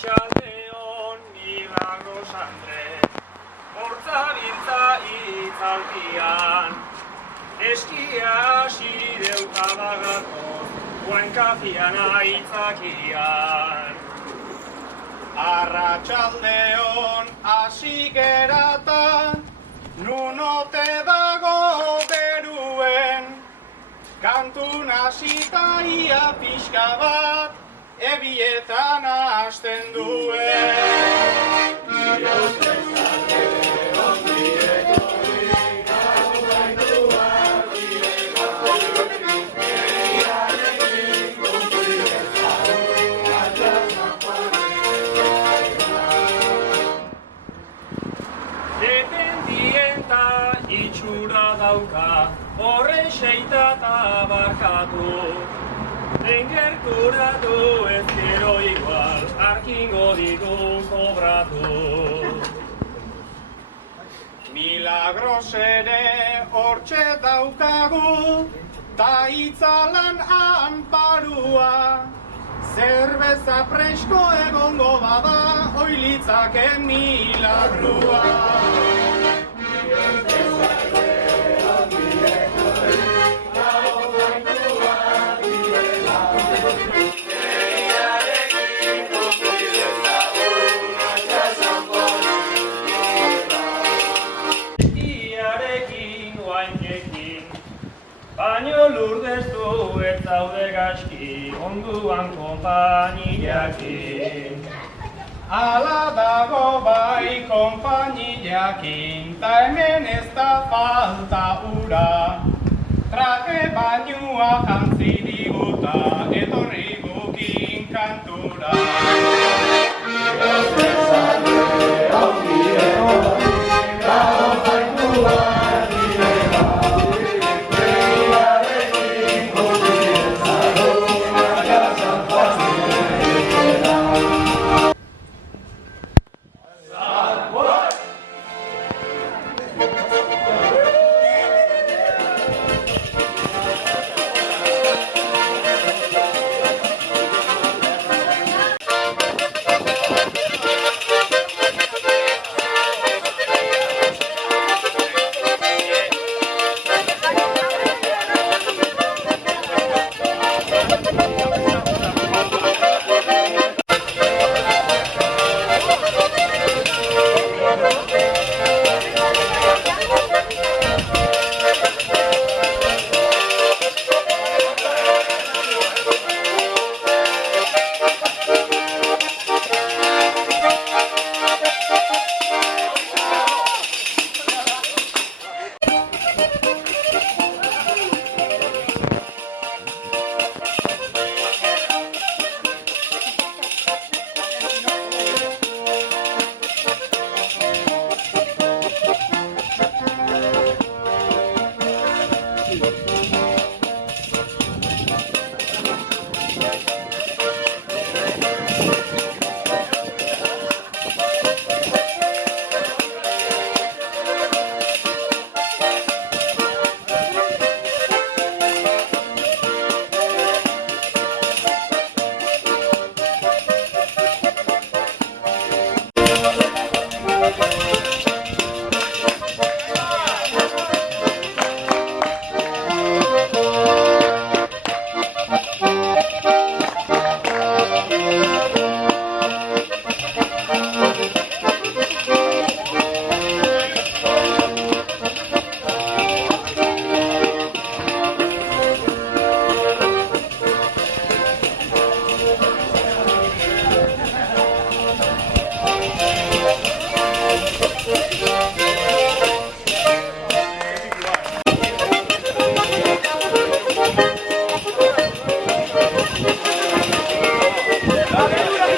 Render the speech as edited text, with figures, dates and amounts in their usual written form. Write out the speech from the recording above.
Arratsaldeon Milagros Andre, hortza biltza itzalpian, eskia hasi deutabagatoz, Huenkafian aitzakian. Arratsaldeon hasi gerata, nun ote dago beruen, kantun hasita ia pixka bat, ebietan hasten duen. Dependienta itxura dauka, horren seitata barkatu. Engerturatu ez gero igual, arkingo ditu kobratu. Milagros ere hortxe daukagu, ta itzalan anparua. Zerbeza presko egongo bada, oilitzake milagrua. Baino lurdezu ez zaude gaizki, onduan konpainiakin. Ala dago bai konpainiakin, ta hemen ez da falta ura. Traje bainua jantzi diguta, etorri gukin kantura.